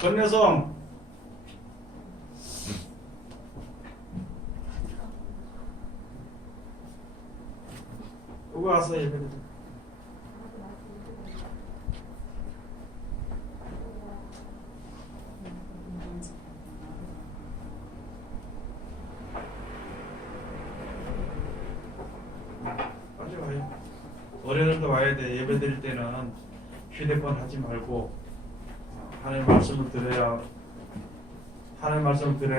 권여성 누구 와서 예배를 빨리 와요. 어린애들도 와야 돼. 예배 드릴 때는 휴대폰 하지 말고 하나님 말씀을 들어야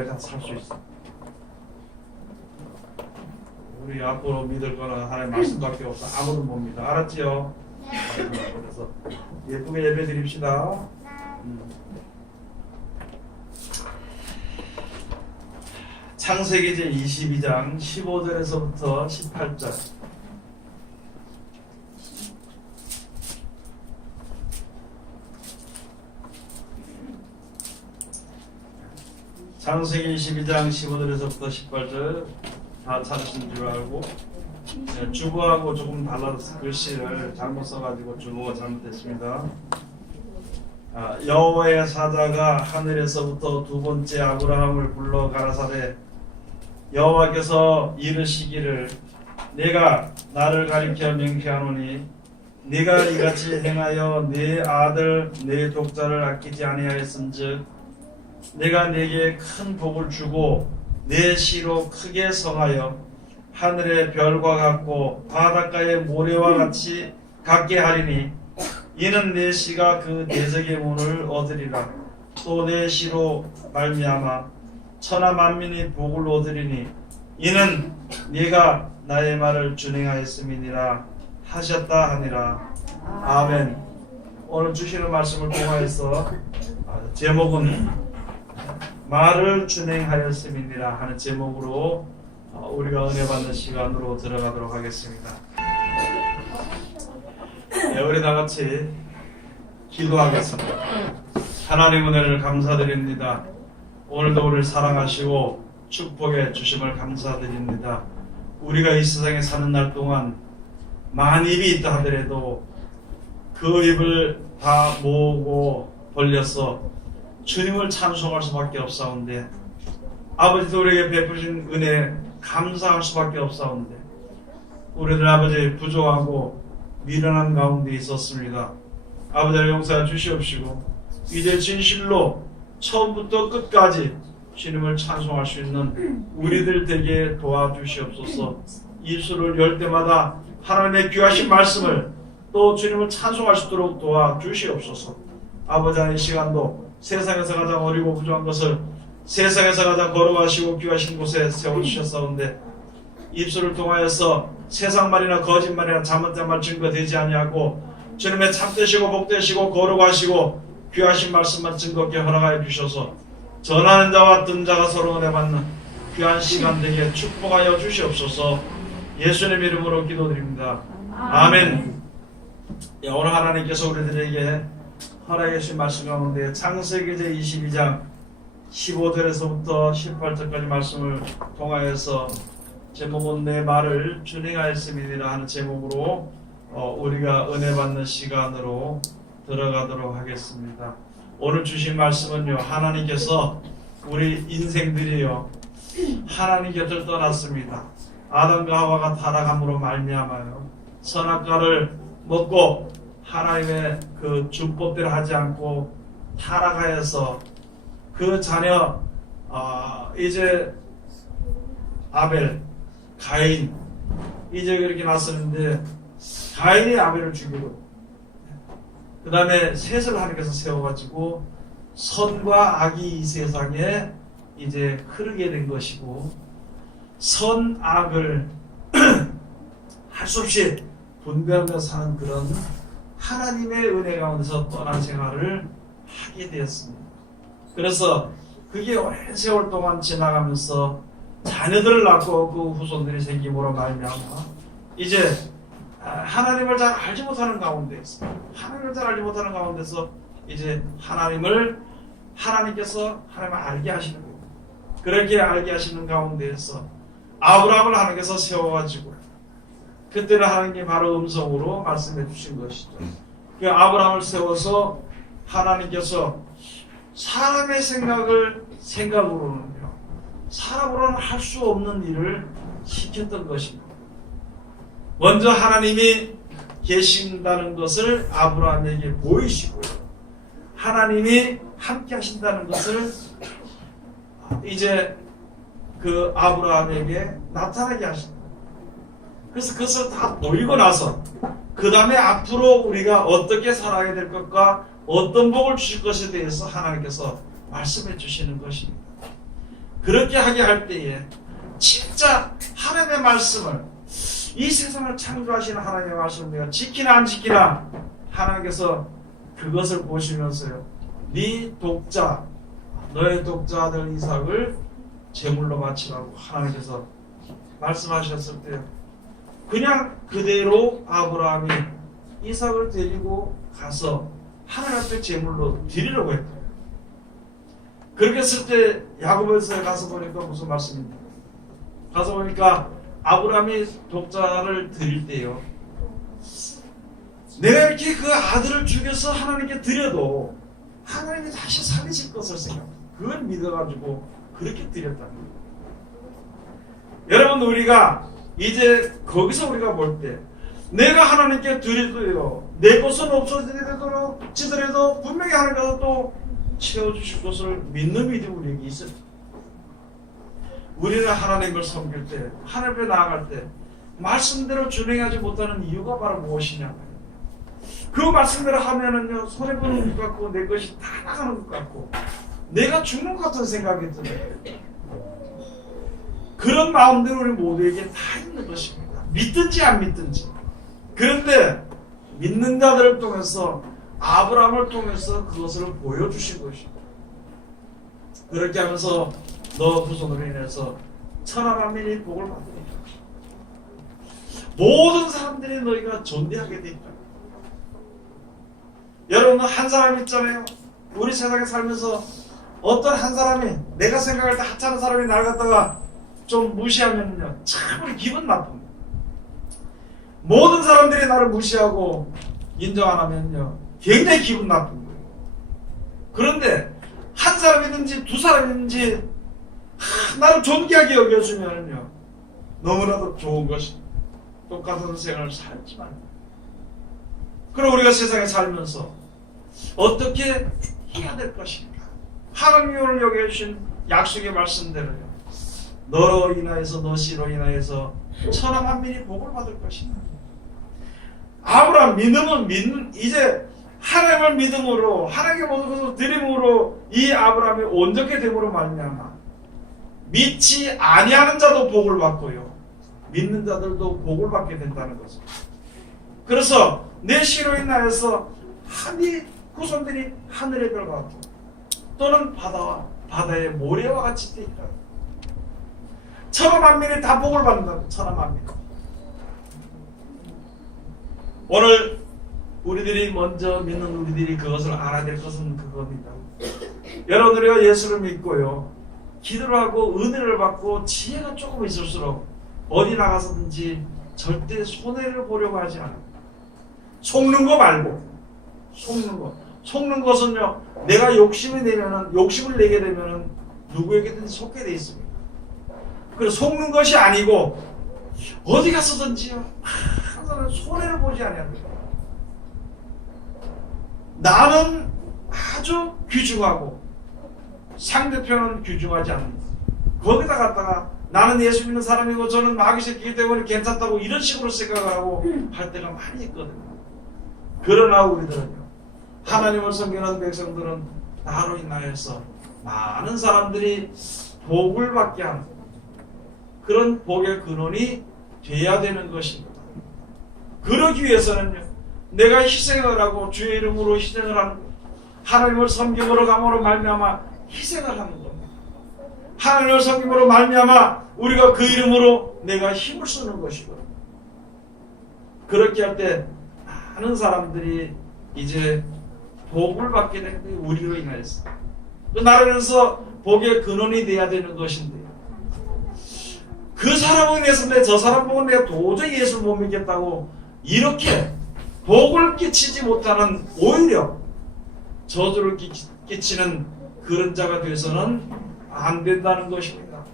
다 살 수 있어. 우리 앞으로 믿을 거는 하나님 말씀밖에 없어. 아무도 못 믿어. 알았지요? 네. 그래서 예쁘게 예배 드립시다. 창세기 제 22장 15절에서부터 18절. 창세기 22장 15절에서부터 18절 다 찾으신 줄 알고, 주보하고 조금 달라서 글씨를 잘못 써가지고 주보가 잘못됐습니다. 여호와의 사자가 하늘에서부터 두 번째 아브라함을 불러 가라사대, 여호와께서 이르시기를 내가 나를 가리켜 명쾌하노니 네가 이같이 행하여 네 아들 네 독자를 아끼지 아니하였은즉 내가 네게 큰 복을 주고 네 씨로 크게 성하여 하늘의 별과 같고 바닷가의 모래와 같이 같게 하리니 이는 네 씨가 그 대적의 문을 얻으리라. 또 네 씨로 말미암아 천하 만민이 복을 얻으리니 이는 네가 나의 말을 준행하였음이니라 하셨다 하니라. 아멘. 오늘 주시는 말씀을 통하여서 제목은 말을 준행하였음이니라 하는 제목으로 우리가 은혜 받는 시간으로 들어가도록 하겠습니다. 우리 다 같이 기도하겠습니다. 하나님 은혜를 감사드립니다. 오늘도 우리를 사랑하시고 축복해 주심을 감사드립니다. 우리가 이 세상에 사는 날 동안 만 입이 있다 하더라도 그 입을 다 모으고 벌려서 주님을 찬송할 수밖에 없사온데, 아버지도 우리에게 베푸신 은혜 감사할 수밖에 없사온데, 우리들 아버지 부족하고 미련한 가운데 있었습니다. 아버지를 용서해 주시옵시고 이제 진실로 처음부터 끝까지 주님을 찬송할 수 있는 우리들 되게 도와주시옵소서. 입술을 열 때마다 하나님의 귀하신 말씀을 또 주님을 찬송할 수 있도록 도와주시옵소서. 아버지 하나님, 이 시간도 세상에서 가장 어리고 부족한 것을 세상에서 가장 거룩하시고 귀하신 곳에 세워주셨사온데, 입술을 통하여서 세상 말이나 거짓말이나 잘못된 말 증거되지 아니하고 주님의 참되시고 복되시고 거룩하시고 귀하신 말씀만 증거케 허락하여 주셔서 전하는 자와 듣는 자가 서로 은혜 받는 귀한 시간 되게 축복하여 주시옵소서. 예수님 이름으로 기도드립니다. 아멘. 오늘 하나님께서 우리들에게 허락해 주신 말씀 가운데 창세기 제 22장 15절에서부터 18절까지 말씀을 통하여서 제목은 내 말을 준행하였음이니라 하는 제목으로 우리가 은혜 받는 시간으로 들어가도록 하겠습니다. 오늘 주신 말씀은요, 하나님께서 우리 인생들이요 하나님 곁을 떠났습니다. 아담과 하와가 타락함으로 말미암아요 선악과를 먹고 하나님의 그 준법대로 하지 않고 타락하여서 그 자녀 이제 아벨, 가인 이제 그렇게 났었는데 가인이 아벨을 죽이고 그 다음에 셋을 하나님께서 세워가지고 선과 악이 이 세상에 이제 흐르게 된 것이고, 선악을 할 수 없이 분별하며 사는 그런 하나님의 은혜 가운데서 떠난 생활을 하게 되었습니다. 그래서 그게 오랜 세월 동안 지나가면서 자녀들을 낳고 그 후손들이 생김으로 말미암아 이제 하나님을 잘 알지 못하는 가운데서 이제 하나님께서 하나님을 알게 하시는 거예요. 그렇게 알게 하시는 가운데에서 아브라함을 하나님께서 세워가지고, 그때는 하나님이 바로 음성으로 말씀해 주신 것이죠. 그 아브라함을 세워서 하나님께서 사람의 생각을 생각으로는요, 사람으로는 할 수 없는 일을 시켰던 것입니다. 먼저 하나님이 계신다는 것을 아브라함에게 보이시고요, 하나님이 함께 하신다는 것을 이제 그 아브라함에게 나타나게 하신다. 그래서 그것을 다 보이고 나서 그 다음에 앞으로 우리가 어떻게 살아야 될 것과 어떤 복을 주실 것에 대해서 하나님께서 말씀해 주시는 것입니다. 그렇게 하게 할 때에 진짜 하나님의 말씀을, 이 세상을 창조하시는 하나님의 말씀을 내가 지키나 안 지키나, 하나님께서 그것을 보시면서요, 네 독자, 너의 독자 아들 이삭을 제물로 바치라고 하나님께서 말씀하셨을 때 그냥 그대로 아브라함이 이삭을 데리고 가서 하나님 앞에 제물로 드리려고 했대요. 그렇게 했을 때 야고보서에 가서 보니까 무슨 말씀입니까? 가서 보니까 아브라함이 독자를 드릴 때요, 내가 이렇게 그 아들을 죽여서 하나님께 드려도 하나님이 다시 살리실 것을 생각합니다. 그걸 믿어가지고 그렇게 드렸다는 거예요. 여러분, 우리가 이제 거기서 우리가 볼 때 내가 하나님께 드리도요, 내 것은 없어지더라도 분명히 하나님께서 또 채워주실 것을 믿는 믿음이 우리에게 있어요. 우리는 하나님을 섬길 때, 하나님 앞에 나아갈 때 말씀대로 준행하지 못하는 이유가 바로 무엇이냐? 그 말씀대로 하면은요, 손해보는 것 같고 내 것이 다 나가는 것 같고 내가 죽는 것 같은 생각이 들어요. 그런 마음들이 우리 모두에게 다 있는 것입니다. 믿든지 안 믿든지. 그런데 믿는 자들을 통해서, 아브라함을 통해서 그것을 보여주신 것입니다. 그렇게 하면서 너 후손으로 인해서 천하 만민이 복을 받으리라. 모든 사람들이 너희가 존대하게 되리라. 여러분, 한 사람 있잖아요. 우리 세상에 살면서 어떤 한 사람이, 내가 생각할 때 하찮은 사람이 날 갖다가 좀 무시하면요, 참 우리 기분 나쁩니다. 모든 사람들이 나를 무시하고 인정 안 하면요, 굉장히 기분 나쁜 거예요. 그런데 한 사람이든지 두 사람이든지 나를 존귀하게 여겨주면요, 너무나도 좋은 것입니다. 똑같은 생활을 살지만, 그럼 우리가 세상에 살면서 어떻게 해야 될 것인가? 하나님이 오늘 여기 해주신 약속의 말씀대로요, 너로 인하여서, 너 씨로 인하여서 천하 만민이 복을 받을 것이다. 아브라함 믿음은 이제 하나님을 믿음으로, 하나님께 모든 것을 드림으로 이 아브라함이 온전케 됨으로 말미암아 믿지 아니하는 자도 복을 받고요, 믿는 자들도 복을 받게 된다는 것입니다. 그래서 내 씨로 인하여서 네 후손들이 하늘의 별과 같고 또는 바다의 모래와 같이 되리라. 천하 만민이 다 복을 받는다. 천하 만민. 오늘 우리들이 먼저 믿는 우리들이 그것을 알아야 될 것은 그겁니다. 여러분들이 예수를 믿고요, 기도를 하고 은혜를 받고 지혜가 조금 있을수록 어디 나가서든지 절대 손해를 보려고 하지 않아요. 속는 거 말고, 속는 것은요, 내가 욕심을 내게 되면은 누구에게든지 속게 돼 있습니다. 그래서 속는 것이 아니고 어디 가서든지요, 항상 손해를 보지 않아요. 나는 아주 귀중하고 상대편은 귀중하지 않는다. 거기다 갖다가 나는 예수 믿는 사람이고 저는 마귀 새끼이기 때문에 괜찮다고 이런 식으로 생각을 하고 할 때가 많이 있거든요. 그러나 우리들은요, 하나님을 섬기는 백성들은 나로 인하여서 많은 사람들이 복을 받게 하는 그런 복의 근원이 돼야 되는 것입니다. 그러기 위해서는요, 내가 희생을 하고 주의 이름으로 희생을 하는 것, 하나님을 섬김으로 감으로 말미암아 희생을 하는 겁니다. 하나님을 섬김으로 말미암아 우리가 그 이름으로 내가 힘을 쓰는 것이거든요. 그렇게 할 때 많은 사람들이 이제 복을 받게 되는 게 우리로 인하여서, 나라에서 복의 근원이 돼야 되는 것인데, 그 사람은 예수인데 저 사람 보고 내가 도저히 예수를 못 믿겠다고 이렇게 복을 끼치지 못하는, 오히려 저주를 끼치는 그런 자가 되어서는 안 된다는 것입니다.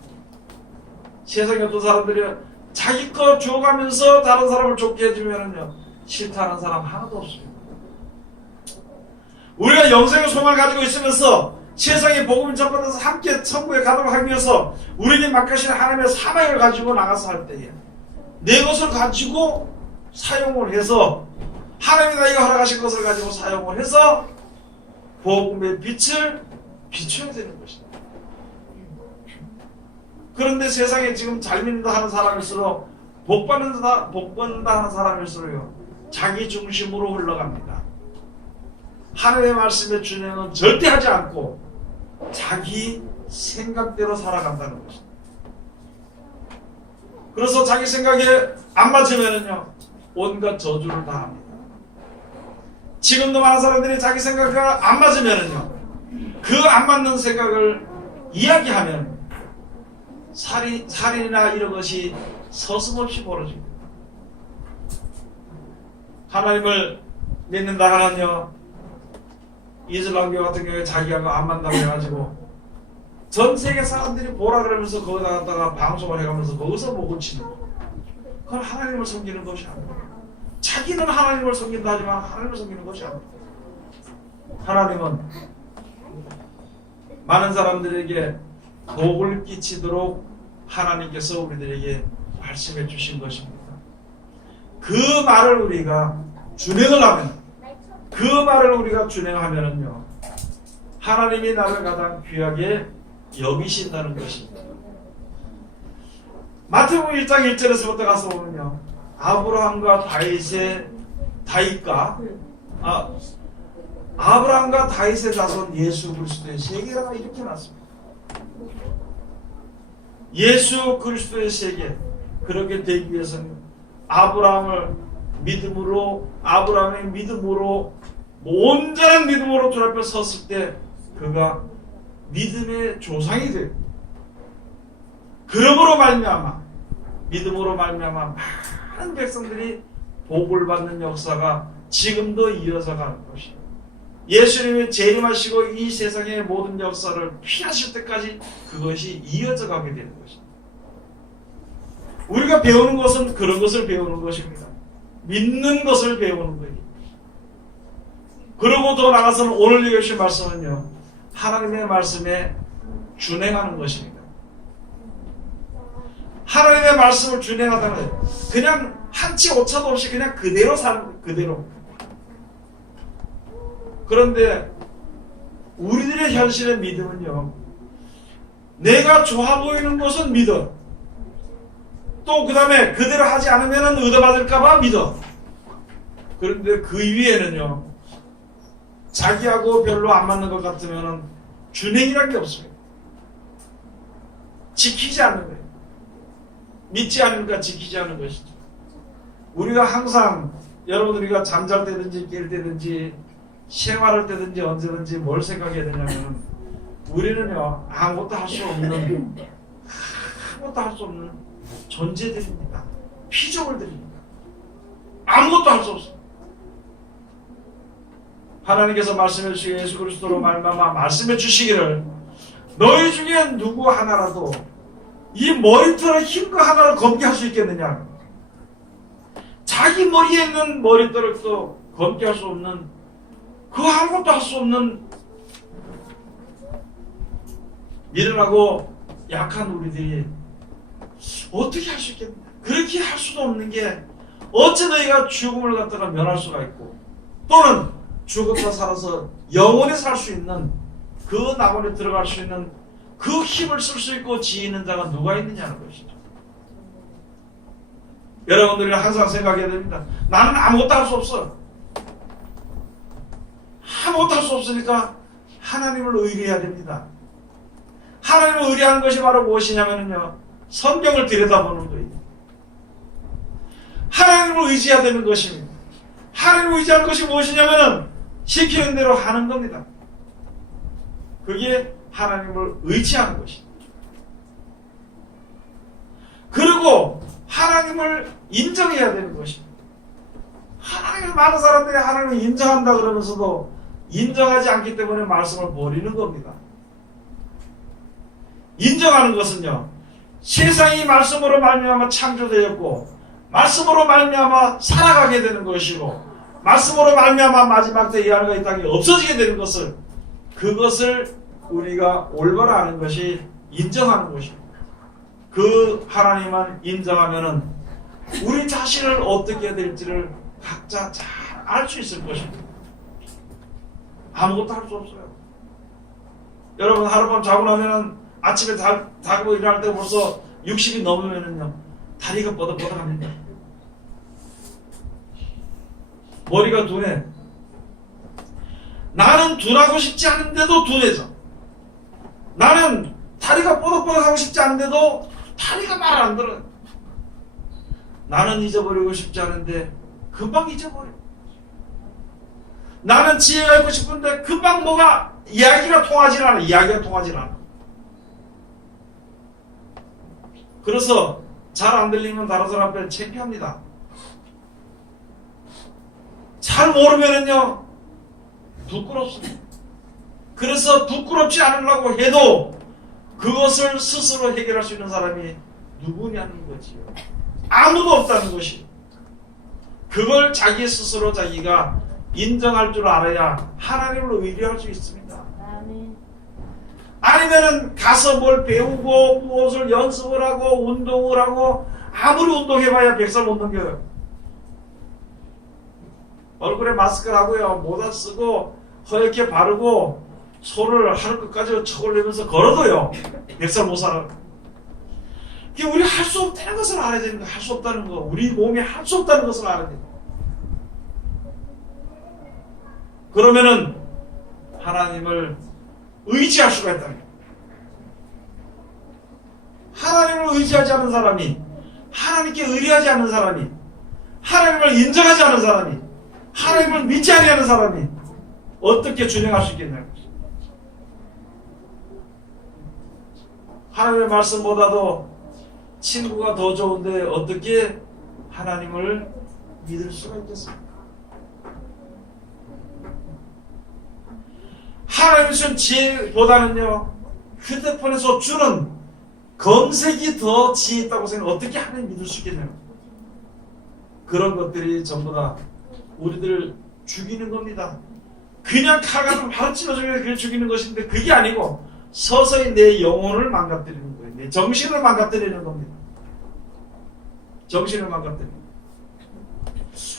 세상에 어떤 사람들이 자기 거 주어가면서 다른 사람을 좋게 해주면요, 싫다는 사람 하나도 없습니다. 우리가 영생의 소망을 가지고 있으면서 세상에 복음을 전받아서 함께 천국에 가도록 하기 위해서 우리에게 맡기신 하나님의 사명을 가지고 나가서 할 때에 내 것을 가지고 사용을 해서 하나님이 나에게 허락하신 것을 가지고 사용을 해서 복음의 빛을 비춰야 되는 것입니다. 그런데 세상에 지금 잘 믿는다 하는 사람일수록 복받는다 하는 사람일수록요, 자기 중심으로 흘러갑니다. 하나님의 말씀의 준행은 절대 하지 않고 자기 생각대로 살아간다는 것입니다. 그래서 자기 생각에 안 맞으면은요, 온갖 저주를 다 합니다. 지금도 많은 사람들이 자기 생각과 안 맞으면은요, 그 안 맞는 생각을 이야기하면 살인이나 이런 것이 서슴없이 벌어집니다. 하나님을 믿는다 하면요, 이슬람교 같은 경우에 자기하고 안 맞는다고 해가지고 전 세계 사람들이 보라 그러면서 거기다 갖다가 방송을 해가면서 거기서 못 고치는 거. 그건 하나님을 섬기는 것이 아닙니다. 자기는 하나님을 섬긴다 하지만 하나님을 섬기는 것이 아닙니다. 하나님은 많은 사람들에게 복을 끼치도록 하나님께서 우리들에게 말씀해 주신 것입니다. 그 말을 우리가 준행을 하면, 그 말을 우리가 준행하면은요, 하나님이 나를 가장 귀하게 여기신다는 것입니다. 마태복음 1장 1절에서부터 가서 보면요, 아브라함과 다윗의 자손 예수 그리스도의 세계가 이렇게 났습니다. 예수 그리스도의 세계, 그렇게 되기 위해서는 아브라함의 믿음으로 온전한 믿음으로 주 앞에 섰을 때 그가 믿음의 조상이 되고, 믿음으로 말미암아 많은 백성들이 복을 받는 역사가 지금도 이어져 가는 것입니다. 예수님이 재림하시고 이 세상의 모든 역사를 피하실 때까지 그것이 이어져 가게 되는 것입니다. 우리가 배우는 것은 그런 것을 배우는 것입니다. 믿는 것을 배우는 거예요. 그러고 더 나아가서는 오늘 읽으신 말씀은요, 하나님의 말씀에 준행하는 것입니다. 하나님의 말씀을 준행하다는 거예요. 그냥 한치 오차도 없이 그냥 그대로 사는 거예요. 그대로. 그런데 우리들의 현실의 믿음은요, 내가 좋아 보이는 것은 믿어. 또 그 다음에 그대로 하지 않으면 얻어받을까봐 믿어. 그런데 그 위에는요, 자기하고 별로 안 맞는 것 같으면 준행이라는 게 없습니다. 지키지 않는 거예요. 믿지 않으니까 지키지 않는 것이죠. 우리가 항상 여러분들이가 잠잘 때든지 깰 때든지 생활할 때든지 언제든지 뭘 생각해야 되냐면, 우리는요, 아무것도 할 수 없는 존재들입니다. 피조물들입니다. 아무것도 할 수 없습니다. 하나님께서 말씀해 주시기를, 예수 그리스도로 말미암아 말씀해 주시기를, 너희 중에 누구 하나라도 이 머리털의 흰 거 하나를 검게할 수 있겠느냐. 자기 머리에 있는 머리털을 또 검게할 수 없는, 그 아무것도 할 수 없는 미련하고 약한 우리들이 어떻게 할 수 있겠냐. 그렇게 할 수도 없는 게, 어째 너희가 죽음을 갖다가 면할 수가 있고, 또는 죽어서 살아서 영원히 살 수 있는, 그 낙원에 들어갈 수 있는 그 힘을 쓸 수 있고 지혜있는 자가 누가 있느냐는 것이죠. 여러분들이 항상 생각해야 됩니다. 나는 아무것도 할 수 없어. 아무것도 할 수 없으니까 하나님을 의뢰해야 됩니다. 하나님을 의뢰하는 것이 바로 무엇이냐면요, 성경을 들여다보는 거예요. 하나님을 의지해야 되는 것입니다. 하나님을 의지하는 것이 무엇이냐면은 시키는 대로 하는 겁니다. 그게 하나님을 의지하는 것입니다. 그리고 하나님을 인정해야 되는 것입니다. 하나님을, 많은 사람들이 하나님을 인정한다 그러면서도 인정하지 않기 때문에 말씀을 버리는 겁니다. 인정하는 것은요, 세상이 말씀으로 말미암아 창조되었고 말씀으로 말미암아 살아가게 되는 것이고 말씀으로 말미암아 마지막 때 이 하나가 이 땅에 없어지게 되는 것을, 그것을 우리가 올바로 아는 것이 인정하는 것입니다. 그 하나님만 인정하면은 우리 자신을 어떻게 해야 될지를 각자 잘 알 수 있을 것입니다. 아무것도 할 수 없어요. 여러분 하룻밤 자고 나면은 아침에 자고 일어날 때 벌써 60이 넘으면은요, 다리가 뻐덕뻐덕합니다. 머리가 둔해. 나는 둔하고 싶지 않은데도 둔해져. 나는 다리가 뻐덕뻐덕하고 싶지 않은데도 다리가 말 안 들어요. 나는 잊어버리고 싶지 않은데 금방 잊어버려. 나는 지혜가 있고 싶은데 금방 뭐가 이야기가 통하지 않아. 그래서 잘 안 들리면 다른 사람 앞에 창피합니다. 잘 모르면은요, 부끄럽습니다. 그래서 부끄럽지 않으려고 해도 그것을 스스로 해결할 수 있는 사람이 누구냐는 거지요. 아무도 없다는 것이. 그걸 자기 스스로 자기가 인정할 줄 알아야 하나님을 의뢰할 수 있습니다. 아니면은 가서 뭘 배우고 무엇을 연습을 하고 운동을 하고 아무리 운동해봐야 100살 못 넘겨요. 얼굴에 마스크를 하고요, 모자 쓰고 허옇게 바르고 손을 하늘 끝까지 쳐올리면서 걸어도요 100살 못 살아. 우리 할 수 없다는 것을 알아야 되는 거야. 할 수 없다는 거. 우리 몸이 할 수 없다는 것을 알아야 돼. 그러면은 하나님을 의지할 수가 있다는 거예요. 하나님을 의지하지 않는 사람이, 하나님께 의뢰하지 않는 사람이, 하나님을 인정하지 않는 사람이, 하나님을 믿지 않는 사람이 어떻게 준행할 수 있겠냐고. 하나님의 말씀보다도 친구가 더 좋은데 어떻게 하나님을 믿을 수가 있겠습니까? 하나님 주신 지혜보다는요, 휴대폰에서 주는 검색이 더 지혜 있다고 생각해 어떻게 하나님 믿을 수 있겠냐고. 그런 것들이 전부 다 우리들을 죽이는 겁니다. 그냥 칼가루 바로 찔러주면 그걸 죽이는 것인데 그게 아니고 서서히 내 영혼을 망가뜨리는 거예요. 내 정신을 망가뜨리는 겁니다. 정신을 망가뜨리는 거예요.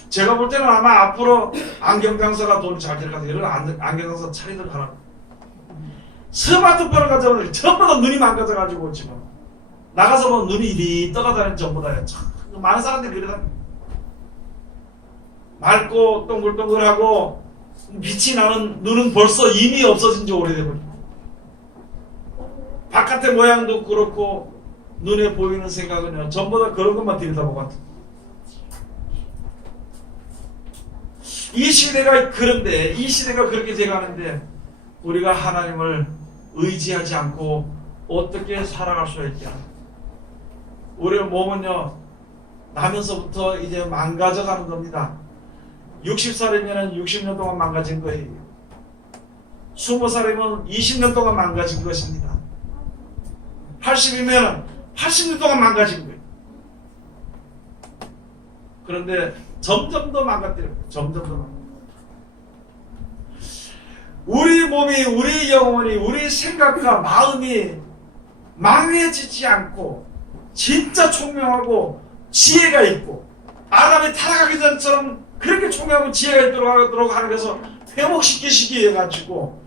제가 볼 때는 아마 앞으로 안경장사가 돈이 잘 들어가서 이런 안경장사 차리도록 하라고. 스마트폰을 가져오면 전부 다 눈이 망가져가지고 지금 나가서 보면 눈이 이리 떠가다니는 전부 다요. 많은 사람들이 그러다 맑고 동글동글하고 빛이 나는 눈은 벌써 이미 없어진 지 오래되고, 바깥의 모양도 그렇고 눈에 보이는 생각은요 전부 다 그런 것만 들여다보고. 이 시대가 그런데, 이 시대가 그렇게 돼가는데 우리가 하나님을 의지하지 않고 어떻게 살아갈 수가 있냐. 우리 몸은요 나면서부터 이제 망가져가는 겁니다. 60살이면 60년 동안 망가진 거예요. 20살이면 20년 동안 망가진 것입니다. 80이면 80년 동안 망가진 거예요. 그런데 점점 더 망가뜨려요. 점점 더 망가뜨려요. 우리 몸이, 우리 영혼이, 우리 생각과 마음이 망해지지 않고 진짜 총명하고 지혜가 있고 아담이 타락하기 전처럼 그렇게 총명하고 지혜가 있도록 하는 것을 회복시키시기 위해 가지고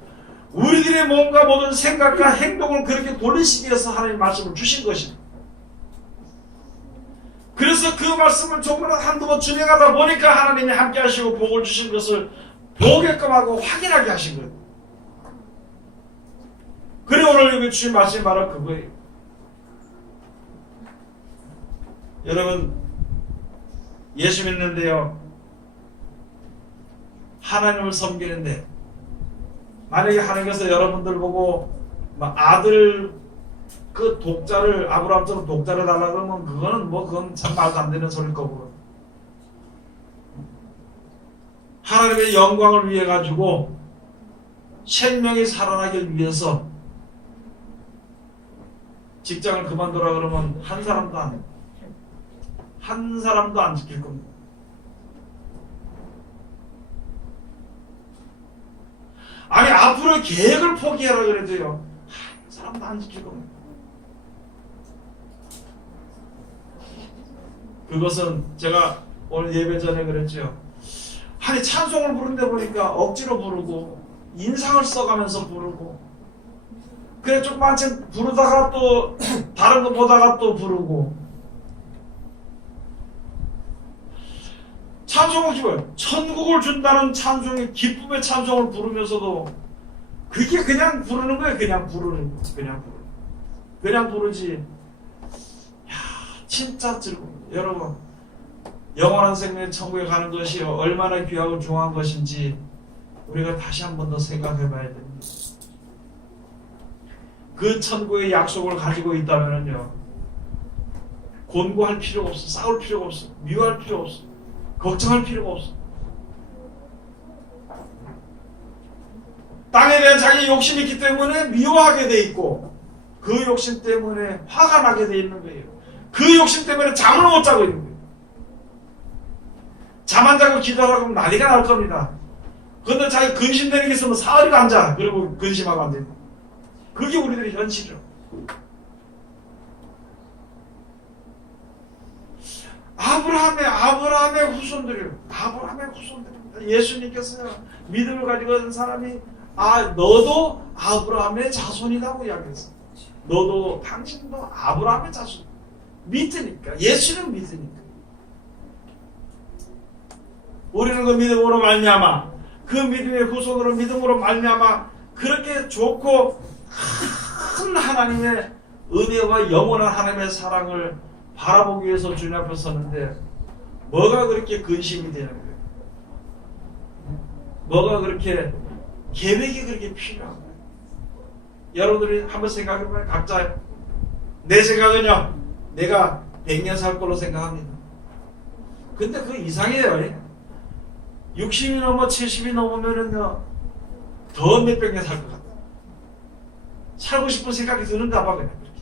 우리들의 몸과 모든 생각과 행동을 그렇게 돌리시기 위해서 하나님 말씀을 주신 것입니다. 그래서 그 말씀을 조금이라도 한두 번 준행하다 보니까 하나님이 함께 하시고 복을 주신 것을 보게끔 하고 확인하게 하신 거예요. 그래 오늘 여기 주신 말씀이 바로 그거예요. 여러분 예수 믿는데요 하나님을 섬기는데 만약에 하나님께서 여러분들 보고 아들 그 독자를 아브라함처럼 독자를 달라고 하면 그건 참 말도 안 되는 소리일 거고, 하나님의 영광을 위해 가지고 생명이 살아나길 위해서 직장을 그만두라 그러면 한 사람도 안 지킬 겁니다. 아니 앞으로 계획을 포기하라 그래도요 한 사람도 안 지킬 겁니다. 그것은 제가 오늘 예배 전에 그랬죠. 아니 찬송을 부른데 보니까 억지로 부르고 인상을 써가면서 부르고 그래 좀 한참 부르다가 또 다른 거 보다가 또 부르고 찬송을 기뻐요. 천국을 준다는 찬송의 기쁨의 찬송을 부르면서도 그게 그냥 부르는 거예요. 그냥 부르지. 야 진짜 즐거워. 여러분 영원한 생명의 천국에 가는 것이 얼마나 귀하고 중요한 것인지 우리가 다시 한 번 더 생각해 봐야 됩니다. 그 천국의 약속을 가지고 있다면요 곤고할 필요가 없어. 싸울 필요가 없어. 미워할 필요가 없어. 걱정할 필요가 없어. 땅에 대한 자기 욕심이 있기 때문에 미워하게 돼 있고 그 욕심 때문에 화가 나게 돼 있는 거예요. 그 욕심 때문에 잠을 못 자고 있는 거예요. 잠 안 자고 기도하라고 하면 난리가 날 겁니다. 그런데 자기 근심되는 게 있으면 사흘이가 앉아. 그리고 근심하고 앉아. 그게 우리들의 현실이죠. 아브라함의 후손들이에요. 예수님께서 믿음을 가지고 있는 사람이 너도 아브라함의 자손이라고 이야기했어요. 당신도 아브라함의 자손. 믿으니까. 예수는 믿으니까. 우리는 그 믿음으로 말미암아 그 믿음의 후손으로 믿음으로 말미암아 그렇게 좋고 큰 하나님의 은혜와 영원한 하나님의 사랑을 바라보기 위해서 주님 앞에 섰는데 뭐가 그렇게 근심이 되는 거예요? 뭐가 그렇게 계획이 그렇게 필요한 거예요? 여러분들이 한번 생각해보면 각자 내 생각은요 내가 100년 살 걸로 생각합니다. 근데 그거 이상해요. 60이 넘어 70이 넘으면은요 더 몇백 년 살 것 같아요. 살고 싶은 생각이 드는가 봐. 그냥 그렇게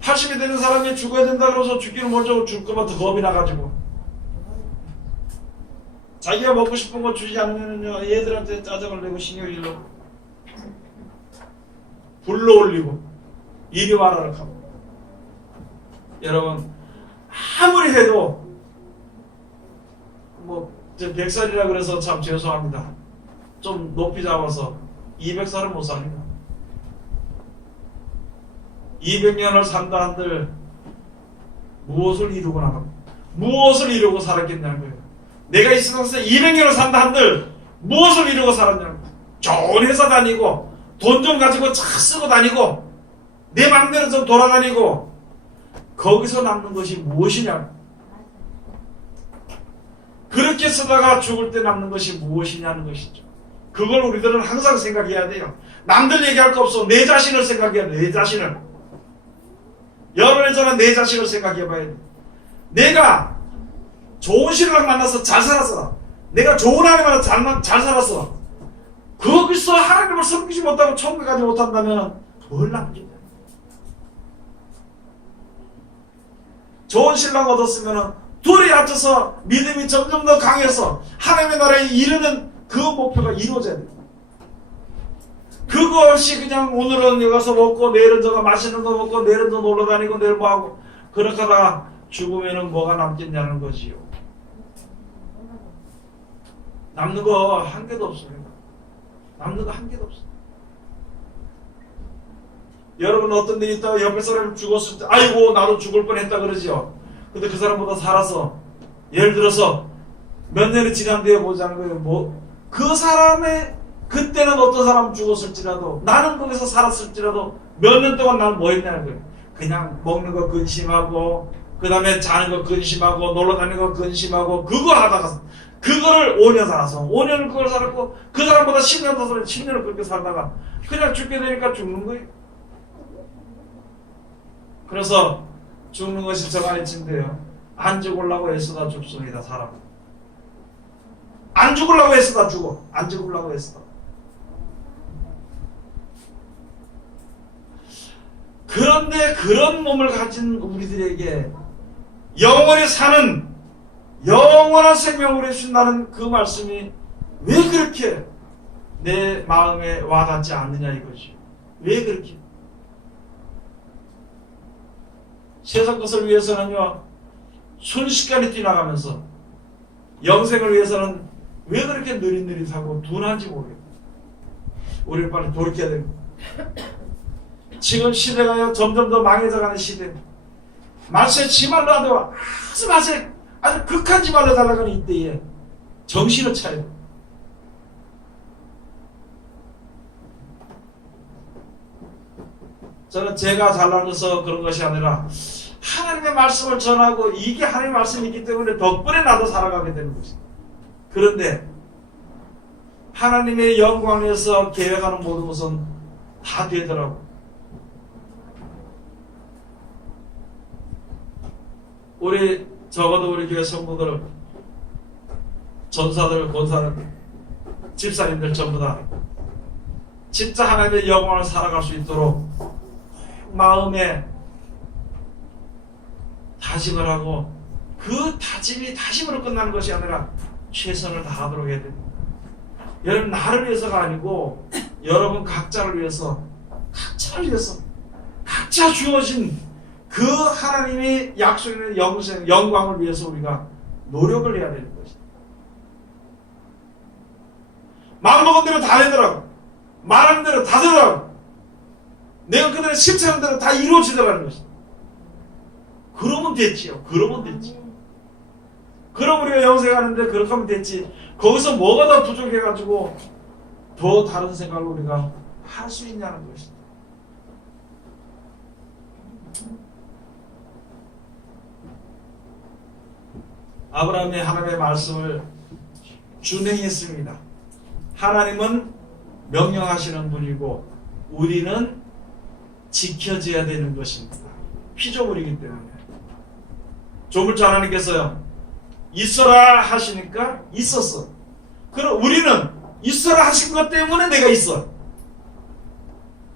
80이 되는 사람이 죽어야 된다 그러면서 죽기를 먼저 줄 거면 더 겁이 나가지고 자기가 먹고 싶은 거 주지 않으면은요 얘들한테 짜증을 내고 신경을 일러 불러 올리고 이리 와라라 하고. 여러분 아무리 해도 저 100살이라 그래서 참 죄송합니다. 좀 높이 잡아서 200살은 못 삽니다. 200년을 산다 한들 무엇을 이루고 나갑니다. 무엇을 이루고 살았겠냐는 거예요. 내가 이 세상에서 200년을 산다 한들 무엇을 이루고 살았냐는 거예요. 좋은 회사 다니고 돈 좀 가지고 차 쓰고 다니고 내 맘대로 좀 돌아다니고 거기서 남는 것이 무엇이냐? 그렇게 쓰다가 죽을 때 남는 것이 무엇이냐는 것이죠. 그걸 우리들은 항상 생각해야 돼요. 남들 얘기할 거 없어. 내 자신을 생각해야 돼. 내 자신을. 여러분의 저는 내 자신을 생각해 봐야 돼. 내가 좋은 신랑 만나서 잘 살았어. 내가 좋은 하나님 만나서 잘 살았어. 거기서 하나님을 섬기지 못하고 천국에 가지 못한다면 뭘 남기냐? 좋은 신랑 얻었으면 둘이 합쳐서 믿음이 점점 더 강해서 하나님의 나라에 이르는 그 목표가 이루어져야 돼요. 그거 없이 그냥 오늘은 여기 가서 먹고 내일은 저거 맛있는 거 먹고 내일은 저 놀러 다니고 내일 뭐 하고 그렇게 하다가 죽으면 뭐가 남겠냐는 거지요. 남는 거 한 개도 없어요. 남는 거 한 개도 없어요. 여러분 어떤 데 있다가 옆에 사람이 죽었을 때 아이고 나도 죽을 뻔했다 그러죠. 근데 그 사람보다 살아서 예를 들어서 몇 년이 지난 뒤에 보자는 거예요. 그 사람의 그때는 어떤 사람 죽었을지라도 나는 거기서 살았을지라도 몇 년 동안 나는 뭐 했냐는 거예요. 그냥 먹는 거 근심하고 그 다음에 자는 거 근심하고 놀러 다니는 거 근심하고 그거 하다가 그거를 5년 살아서 5년을 그걸 살았고 그 사람보다 10년 더 살았고 10년을 그렇게 살다가 그냥 죽게 되니까 죽는 거예요. 그래서 죽는 것이 저간의 침대요. 안 죽으려고 애쓰다 죽습니다. 사람은. 안 죽으려고 했어. 다 죽어. 안 죽으려고 했어. 그런데 그런 몸을 가진 우리들에게 영원히 사는 영원한 생명을 주신다는 그 말씀이 왜 그렇게 내 마음에 와닿지 않느냐 이거지. 왜 그렇게? 세상 것을 위해서는요 순식간에 뛰어나가면서 영생을 위해서는 왜 그렇게 느릿느릿하고 둔한지 모르겠다. 우리를 빨리 돌이켜야 됩니다. 지금 시대가요 점점 더 망해져가는 시대. 말세 지말로 하도 아주 말세 아주 극한 지말로 달라가는 이때에 정신을 차려. 저는 제가 잘나서 그런 것이 아니라 하나님의 말씀을 전하고 이게 하나님의 말씀이기 때문에 덕분에 나도 살아가게 되는 것입니다. 그런데 하나님의 영광을 위해서 계획하는 모든 것은 다 되더라고. 우리 적어도 우리 교회 성도들, 전사들, 권사들, 집사님들 전부 다 진짜 하나님의 영광을 살아갈 수 있도록 마음에 다짐을 하고 그 다짐이 다짐으로 끝나는 것이 아니라 최선을 다하도록 해야 됩니다. 여러분 나를 위해서가 아니고 여러분 각자를 위해서 각자 주어진 그 하나님이 약속의 영생, 영광을 위해서 우리가 노력을 해야 되는 것이다. 마음먹은 대로 다 되더라고. 말하는 대로 다 되더라고. 내가 그들의 심사하는 대로 다 이루어지더라는 것이다. 그러면 됐지요. 그러면 됐지. 그럼 우리가 영생하는데 그렇게 하면 됐지. 거기서 뭐가 더 부족해가지고 더 다른 생각을 우리가 할 수 있냐는 것이다. 아브라함이 하나님의 말씀을 준행했습니다. 하나님은 명령하시는 분이고 우리는 지켜져야 되는 것입니다. 피조물이기 때문에. 조물주 하나님께서요 있어라 하시니까 있었어. 그럼 우리는 있어라 하신 것 때문에 내가 있어.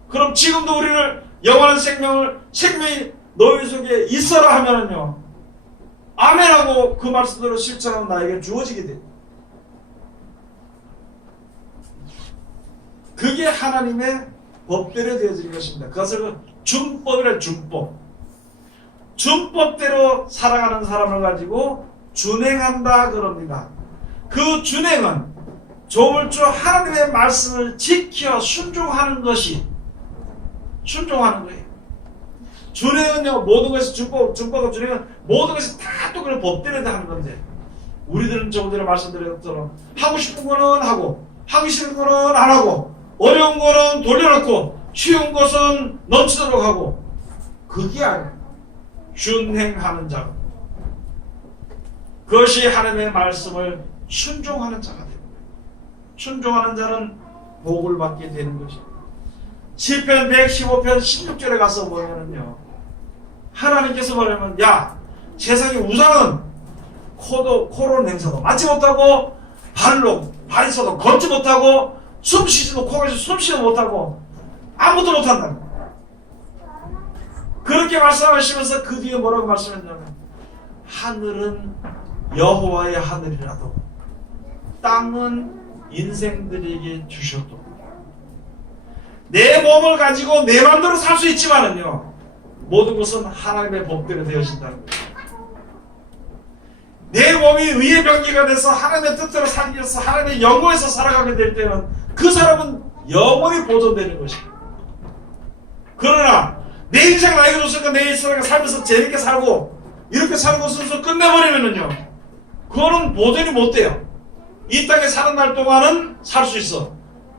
그럼 지금도 우리를 영원한 생명이 너희 속에 있어라 하면은요 아멘하고 그 말씀대로 실천하면 나에게 주어지게 돼. 그게 하나님의 법대로 되어진 것입니다. 그것을 준법이라 준법. 준법대로 살아가는 사람을 가지고 준행한다 그럽니다. 그 준행은 조물주 하나님의 말씀을 지켜 순종하는 것이 순종하는 거예요. 준행은요 모든 것이 준법과 준행은 모든 것이 다 또 그런 법대로 하는 건데 우리들은 조금 전에 말씀드린 것처럼 하고 싶은 거는 하고 하기 싫은 거는 안 하고 어려운 거는 돌려놓고 쉬운 것은 넘치도록 하고 그게 아니에요. 준행하는 자. 그것이 하나님의 말씀을 순종하는 자가 되는 거예요. 순종하는 자는 복을 받게 되는 것입니다. 시편 115편 16절에 가서 보면은요 하나님께서 말하면 야 세상의 우상은 코로 냄새도 맡지 못하고 발이 있어도 걷지 못하고 숨 쉬지도 코가 있어도 숨 쉬지도 못하고 아무것도 못한다. 그렇게 말씀하시면서 그 뒤에 뭐라고 말씀했냐면 하늘은 여호와의 하늘이라도 땅은 인생들에게 주셔도 내 몸을 가지고 내 마음대로 살 수 있지만은요 모든 것은 하나님의 법대로 되어진다는 거예요. 내 몸이 의의 병기가 돼서 하나님의 뜻대로 살기 위해서 하나님의 영광에서 살아가게 될 때는 그 사람은 영원히 보존되는 것입니다. 그러나 내 인생 나에게 줬으니까 내 인생을 살면서 재밌게 살고 이렇게 살고 순서 끝내버리면은요 그거는 보존이 못 돼요. 이 땅에 사는 날 동안은 살 수 있어.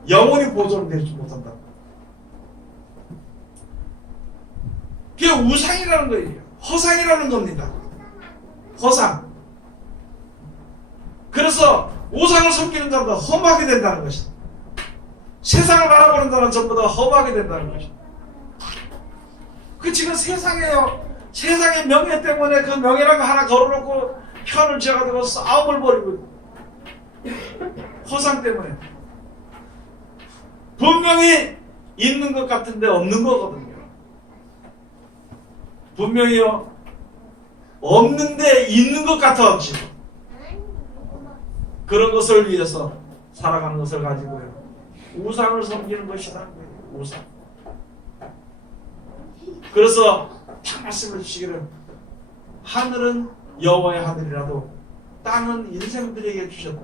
영원히 보존되지 못한다. 그게 우상이라는 거예요. 허상이라는 겁니다. 허상. 그래서 우상을 섬기는 자보다 험하게 된다는 것이다. 세상을 바라보는 자는 전부 다 험하게 된다는 것이다. 그 지금 세상에요. 세상의 명예 때문에 그 명예라는 거 하나 걸어놓고 편을 지어가지고 싸움을 벌이고 허상 때문에. 분명히 있는 것 같은데 없는 거거든요. 분명히요, 없는데 있는 것 같아지. 그런 것을 위해서 살아가는 것을 가지고요, 우상을 섬기는 것이라는 거예요. 우상. 그래서 딱 말씀해 주시기를, 하늘은 여호와의 하늘이라도 땅은 인생들에게 주셨다.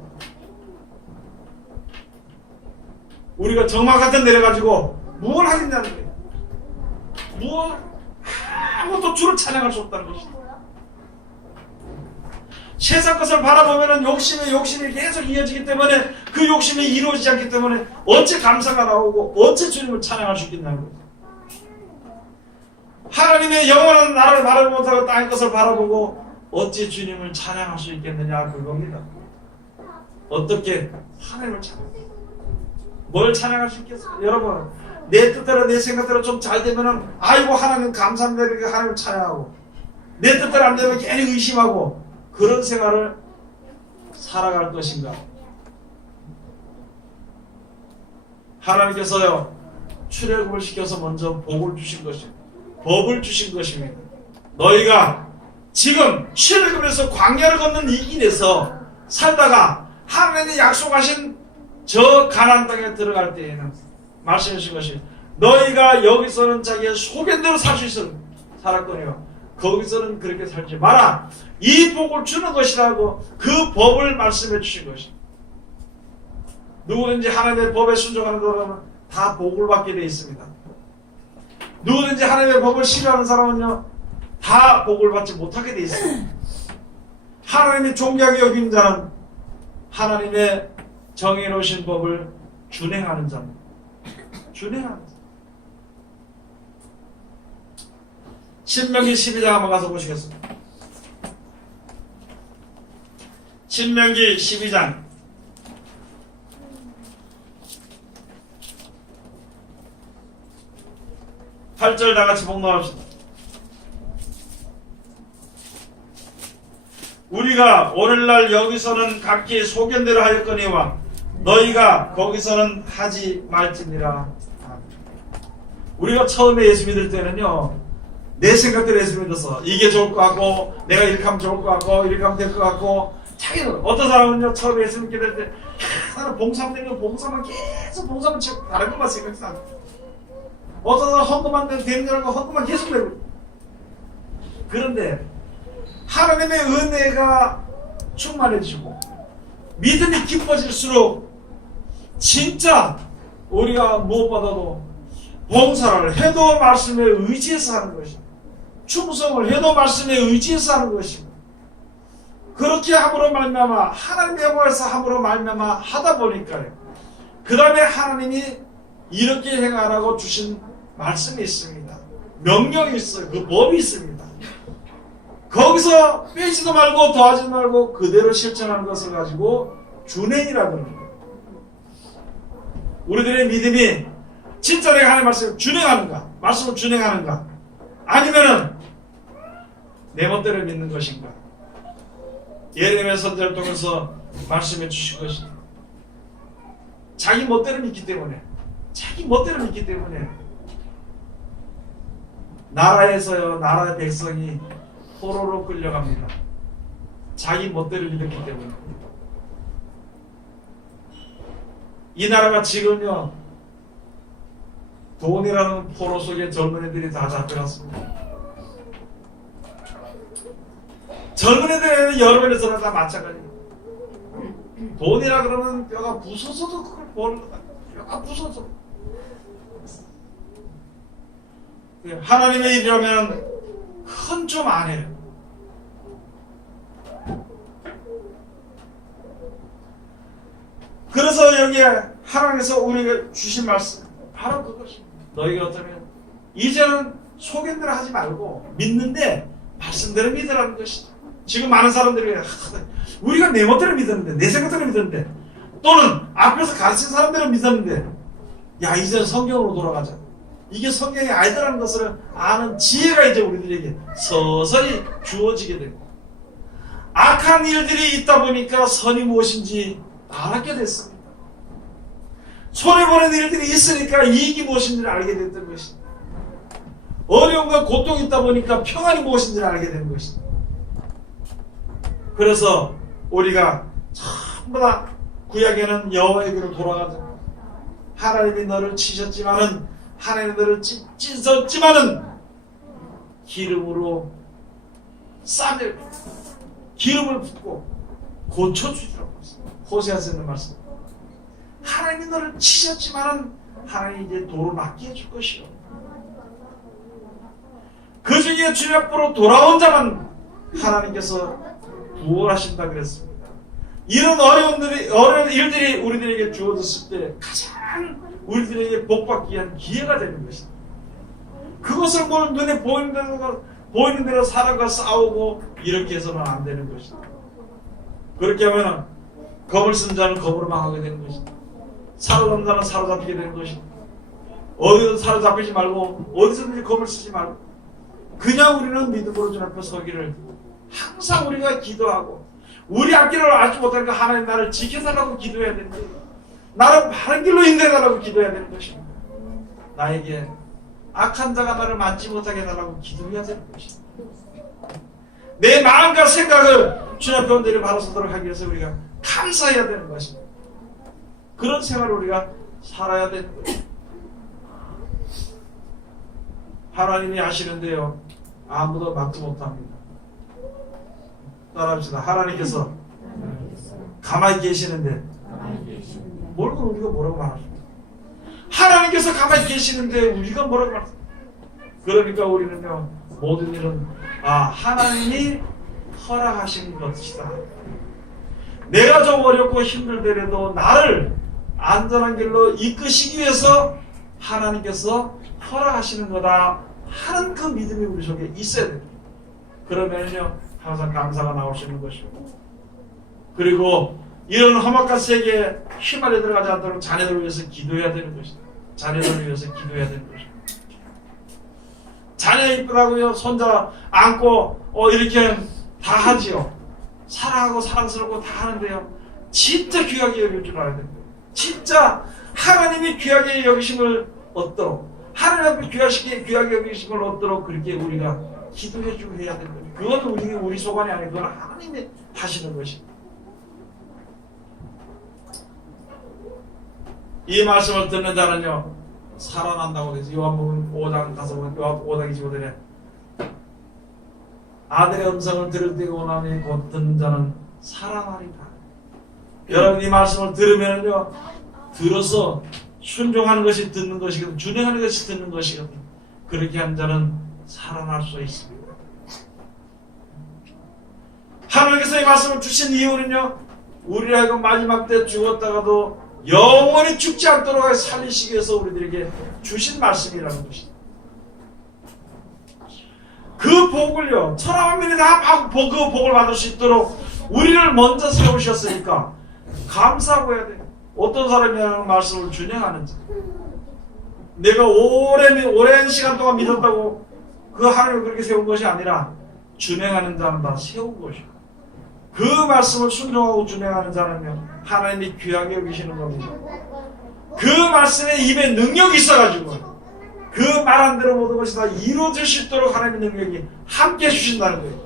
우리가 정막 같은 내려가지고 무엇을 하겠냐는 거예요. 무엇? 아무것도 주를 찬양할 수 없다는 것이다. 세상 것을 바라보면 욕심이 계속 이어지기 때문에, 그 욕심이 이루어지지 않기 때문에 어째 감사가 나오고 어째 주님을 찬양할 수 있겠냐는 거예요. 하나님의 영원한 나를 바라보지 못하고 땅의 것을 바라보고 어찌 주님을 찬양할 수 있겠느냐, 그겁니다. 어떻게 하나님을 찬양할까요? 뭘 찬양할 수 있겠어요? 여러분, 내 뜻대로 내 생각대로 좀 잘 되면은 아이고 하나님 감사합니다 이렇게 하나님을 찬양하고, 내 뜻대로 안 되면 괜히 의심하고, 그런 생활을 살아갈 것인가? 하나님께서요, 출애굽을 시켜서 먼저 복을 주신 것입니다. 법을 주신 것입니다. 너희가 지금 출애굽에서 광야를 걷는 이 길에서 살다가 하나님이 약속하신 저 가나안 땅에 들어갈 때에는 말씀해 주신 것이, 너희가 여기서는 자기의 소견대로 살 수 있어 살았거니와 거기서는 그렇게 살지 마라. 이 복을 주는 것이라고 그 법을 말씀해 주신 것입니다. 누구든지 하나님의 법에 순종하는 사람은 다 복을 받게 되어 있습니다. 누구든지 하나님의 법을 싫어하는 사람은요, 다 복을 받지 못하게 되어 있습니다. 하나님이 존귀하게 여기는 자는 하나님의 정해놓으신 법을 준행하는 자입니다. 준행하는 자. 신명기 12장 한번 가서 보시겠습니다. 신명기 12장 8절 다같이 봉독합시다. 우리가 오늘날 여기서는 각기 소견대로 하였거니와 너희가 거기서는 하지 말지니라. 우리가 처음에 예수 믿을 때는요, 내 생각대로 예수 믿어서 이게 좋을 것 같고, 내가 이렇게 하면 좋을 것 같고, 이렇게 하면 될 것 같고, 자기는, 어떤 사람은요, 처음에 예수 믿게 될 때, 나는 봉사만 되면 봉사만 계속 봉사만 치고 다른 것만 생각해. 어떤 사람은 헌금만 되는 거라고 헌금만 계속 내고. 그런데 하나님의 은혜가 충만해지고 믿음이 깊어질수록 진짜 우리가 무엇보다도 봉사를 해도 말씀에 의지해서 하는 것입니다. 충성을 해도 말씀에 의지해서 하는 것입니다. 그렇게 함으로 말미암아 하나님의 영광에서 함으로 말미암아 하다 보니까요, 그 다음에 하나님이 이렇게 행하라고 주신 말씀이 있습니다. 명령이 있어요. 그 법이 있습니다. 거기서 빼지도 말고 더하지 말고 그대로 실천하는 것을 가지고 준행이라고 하는 거예요. 우리들의 믿음이 진짜 내가 하나님의 말씀을 준행하는가, 말씀을 준행하는가, 아니면은 내 멋대로 믿는 것인가. 예레미야 선지자를 통해서 말씀해 주신 것이, 자기 멋대로 믿기 때문에, 나라에서요, 나라의 백성이 포로로 끌려갑니다. 자기 멋대로 믿었기 때문에. 이 나라가 지금요, 돈이라는 포로 속에 젊은 애들이 다 잡혀갔습니다. 젊은 애들은 여러분에서는 다 마찬가지예요. 돈이라 그러면 뼈가 부서져도 그걸 모른다. 뼈가 부서져. 하나님의 일이라면 큰 좀 안 해요. 그래서 여기에 하나님께서 우리에게 주신 말씀 바로 그것입니다. 너희가 어쩌면 이제는 소견대로 하지 말고 믿는데 말씀대로 믿으라는 것이다. 지금 많은 사람들이 우리가 내 멋대로 믿었는데, 내 생각대로 믿었는데, 또는 앞에서 가르친 사람대로 믿었는데, 야 이제는 성경으로 돌아가자. 이게 성경이 아니다라는 것을 아는 지혜가 이제 우리들에게 서서히 주어지게 되고, 악한 일들이 있다 보니까 선이 무엇인지 알게 됐습니다. 손해보는 일들이 있으니까 이익이 무엇인지를 알게 됐던 것입니다. 어려움과 고통이 있다 보니까 평안이 무엇인지를 알게 된 것입니다. 그래서 우리가 전부 다 구약에는 여호와에게로 돌아가자. 하나님이 너를 치셨지만은 하나님이 너를 찢었지만은 기름으로 싸매고 기름을 붓고 고쳐주시라고 했습니다. 호세아서 있는 말씀. 하나님이 너를 치셨지만은 하나님이 이제 도를 낫게 해줄 것이요. 그 중에 주님 앞으로 돌아온 자만 하나님께서 구원하신다 그랬습니다. 이런 어려운 일들이 우리들에게 주어졌을 때 가장 우리들에게 복받기 위한 기회가 되는 것입니다. 그것을 뭘 눈에 보이는 대로 사람과 싸우고 이렇게 해서는 안 되는 것입니다. 그렇게 하면 검을 쓴 자는 검으로 망하게 되는 것입니다. 사로잡는 자는 사로잡히게 되는 것입니다. 어디든 사로잡히지 말고 어디서든지 검을 쓰지 말고 그냥 우리는 믿음으로 주님 앞에 서기를 항상 우리가 기도하고 우리 앞길을 알지 못하니까 하나님 나를 지켜달라고 기도해야 되는 거예요. 나를 바른 길로 인도해달라고 기도해야 되는 것입니다. 나에게 악한 자가 나를 맞지 못하게 해달라고 기도해야 되는 것입니다. 내 마음과 생각을 주님 앞에 온데를 바로 서도록 하기 위해서 우리가 감사해야 되는 것입니다. 그런 생활을 우리가 살아야 되는 것입니다. 하나님이 아시는데요, 아무도 막지 못합니다. 따라합시다. 하나님께서 가만히 계시는데 모르고 우리가 뭐라고 말합니까? 하나님께서 가만히 계시는데 우리가 뭐라고 말합니까? 그러니까 우리는요, 모든 일은 하나님이 허락하신 것이다. 내가 좀 어렵고 힘들더라도 나를 안전한 길로 이끄시기 위해서 하나님께서 허락하시는 거다 하는 그 믿음이 우리 속에 있어야 됩니다. 그러면요 항상 감사가 나올 수 있는 것이고, 그리고 이런 험악한 세계에 휘말려 들어가지 않도록 자녀들을 위해서 기도해야 되는 것이다. 자녀들을 위해서 기도해야 되는 것이다. 자녀 이쁘다고요 손자 안고 이렇게 다 하지요. 사랑하고 사랑스럽고 다 하는데요, 진짜 귀하게 여길 줄 알아야 됩니다. 진짜 하나님이 귀하게 여기심을 얻도록, 하나님 앞에 귀하게 여기심을 얻도록 그렇게 우리가 기도해주고 해야 되는 거예요. 그건 우리 소관이 아니고 그건 하나님이 하시는 것입니다. 이 말씀을 듣는 자는요 살아난다고 되죠. 요한복음 5장 가서 보면 요한복음 5장 25절에 아들의 음성을 들을 때 원하니 곧 듣는 자는 살아나리다. 여러분 이 말씀을 들으면요 들어서 순종하는 것이 듣는 것이거든, 준행하는 것이 듣는 것이거든. 그렇게 한 자는 살아날 수 있습니다. 하나님께서 이 말씀을 주신 이유는요, 우리를 하여금 마지막 때 죽었다가도 영원히 죽지 않도록 살리시기 위해서 우리들에게 주신 말씀이라는 것입니다. 그 복을요, 천하만민이 다 그 복을 받을 수 있도록 우리를 먼저 세우셨으니까 감사하고 해야 돼요. 어떤 사람이 하는 말씀을 준행하는지, 내가 오랜 시간 동안 믿었다고 그 하나님을 그렇게 세운 것이 아니라 준행하는 자는 다 세운 것이고, 그 말씀을 순종하고 준행하는 자는요 하나님이 귀하게 여기시는 겁니다. 그 말씀에 입에 능력이 있어가지고 그 말한 대로 모든 것이 다 이루어질 수 있도록 하나님의 능력이 함께 해주신다는 거예요.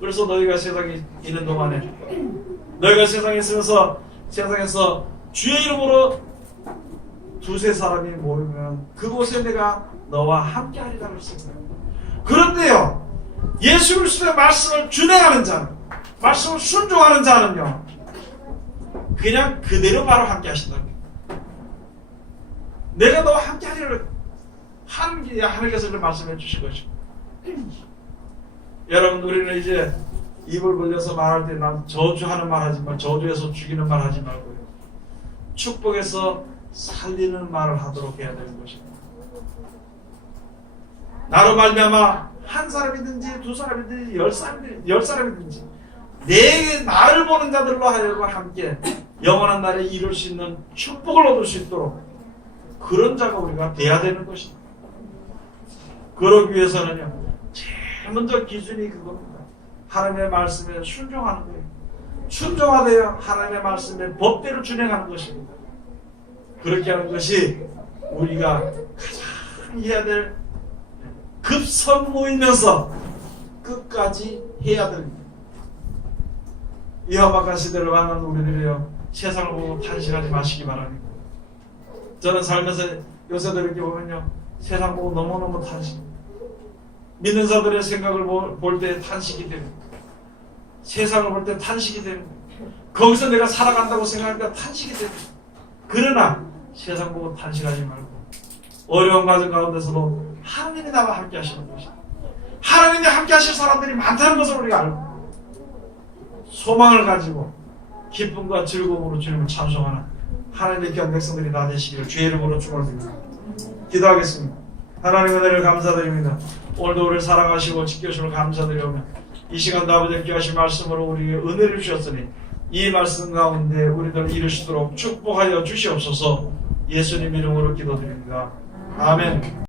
그래서 너희가 세상에 있는 동안에, 너희가 세상에 있으면서 세상에서 주의 이름으로 두세 사람이 모이면 그곳에 내가 너와 함께 하리라 그랬습니다. 그런데요, 예수 그리스도의 말씀을 준행하는 자는, 말씀을 순종하는 자는요 그냥 그대로 바로 함께 하신다는 거예요. 내가 너와 함께 하리라 하나님께서 말씀해 주신 것이고, 여러분 우리는 이제 입을 벌려서 말할 때 난 저주하는 말 하지 말고, 저주해서 죽이는 말 하지 말고요, 축복해서 살리는 말을 하도록 해야 되는 것입니다. 나로 말미암아 한 사람이든지 두 사람이든지 열 사람이든지 나를 보는 자들로 하여금 함께 영원한 날에 이룰 수 있는 축복을 얻을 수 있도록 그런 자가 우리가 돼야 되는 것입니다. 그러기 위해서는요 제일 먼저 기준이 그겁니다. 하나님의 말씀에 순종하는 거예요. 순종하되어 하나님의 말씀의 법대로 준행하는 것입니다. 그렇게 하는 것이 우리가 가장 해야 될 급선무이면서 끝까지 해야 됩니다. 이 험악한 시대를 만난 우리들이여 세상을 보고 탄식하지 마시기 바랍니다. 저는 살면서 요새도 이렇게 보면요, 세상 보고 너무너무 탄식. 믿는 자들의 생각을 볼 때 탄식이 됩니다. 세상을 볼 때 탄식이 됩니다. 거기서 내가 살아간다고 생각하니까 탄식이 됩니다. 그러나 세상 보고 탄식하지 말고 어려운 과정 가운데서도 하나님이 나와 함께 하시는 것입니다. 하나님이 함께 하실 사람들이 많다는 것을 우리가 알고 소망을 가지고 기쁨과 즐거움으로 주님을 찬송하는 하나님의 귀한 백성들이 다 되시기를 주의 이름으로 축원드립니다. 기도하겠습니다. 하나님의 은혜를 감사드립니다. 오늘도 우리를 사랑하시고 지켜주시는 감사드리오며 이 시간도 아버지께 하신 말씀으로 우리에게 은혜를 주셨으니 이 말씀 가운데 우리들 이루시도록 축복하여 주시옵소서. 예수님 이름으로 기도드립니다. 아멘.